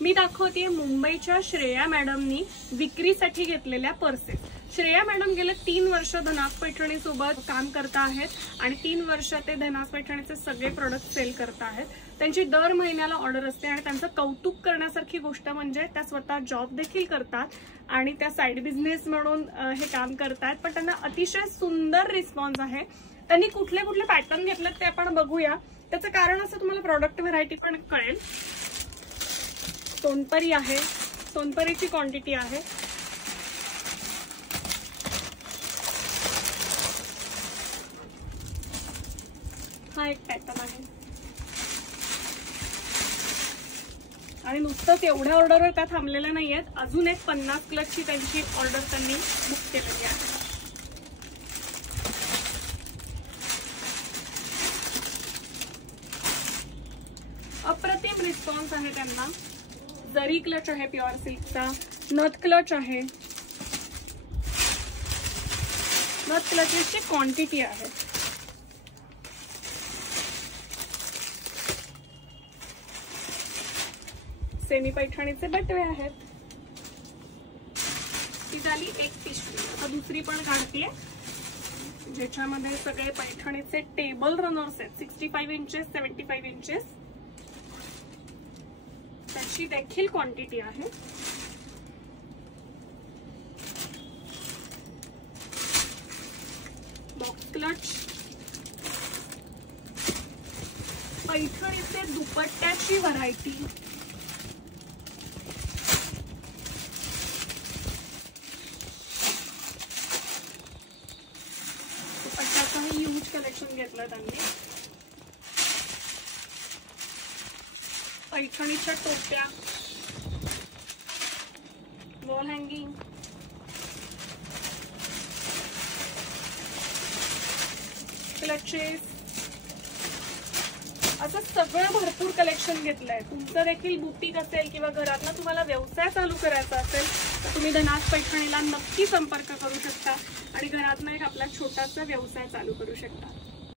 मी दाखवते मुंबईच्या श्रेया मॅडमनी विक्रीसाठी घेतलेल्या पर्सेस। श्रेया मॅडम गेले 3 वर्ष धनाक पैठणी सोबत काम करत आहेत आणि 3 वर्ष ते धनाक पैठणीचे सगळे प्रोडक्ट सेल करत आहेत। त्यांची दर महिन्याला ऑर्डर असते आणि त्यांचं कौतुक करण्यासारखी गोष्ट म्हणजे त्या स्वतः जॉब देखील करतात आणि त्या साइड बिझनेस म्हणून हे काम करतात, पण त्यांना अतिशय सुंदर रिस्पॉन्स आहे। त्यांनी कुठले कुठले पॅटर्न घेतलेत ते आपण बघूया। त्याचं कारण असं तुम्हाला प्रोडक्ट व्हरायटी पण कळेल। सोनपरी आहे, सोनपरीची क्वांटिटी आहे। हा एक पॅटर्न आहे आणि नुसतंच एवढ्या ऑर्डरवर त्या थांबलेल्या नाहीयेत, अजून एक 50 क्लचची त्यांची ऑर्डर त्यांनी बुक केलेली आहे। अप्रतिम रिस्पॉन्स आहे त्यांना। जरी क्लच आहे प्युअर सिल्कचा, नथ क्लच आहे, नथ क्लचेसची क्वांटिटी आहे। सेमी पैठणीचे बटवे आहेत। ती झाली एक पिशवी। आता दुसरी पण काढतीये ज्याच्यामध्ये सगळे पैठणीचे टेबल रनर्स आहेत। 65 इंचेस, 75 इंचेस त्याची देखील क्वांटिटी आहे। बॉक्स क्लच, पैठणीचे दुपट्ट्याची व्हरायटी, दुपट्ट्याचंही ह्यूज कलेक्शन घेतलं त्यांनी। पैठणीच्या टोप्या, वॉल हँगिंग, क्लचेस, असं सगळं भरपूर कलेक्शन घेतलंय। तुमचं देखील बुटीक असेल किंवा घरातला तुम्हाला व्यवसाय चालू करायचा असेल तर तुम्ही धनाक पैठणीला नक्की संपर्क करू शकता आणि घरातनं एक आपला छोटासा व्यवसाय चालू करू शकता।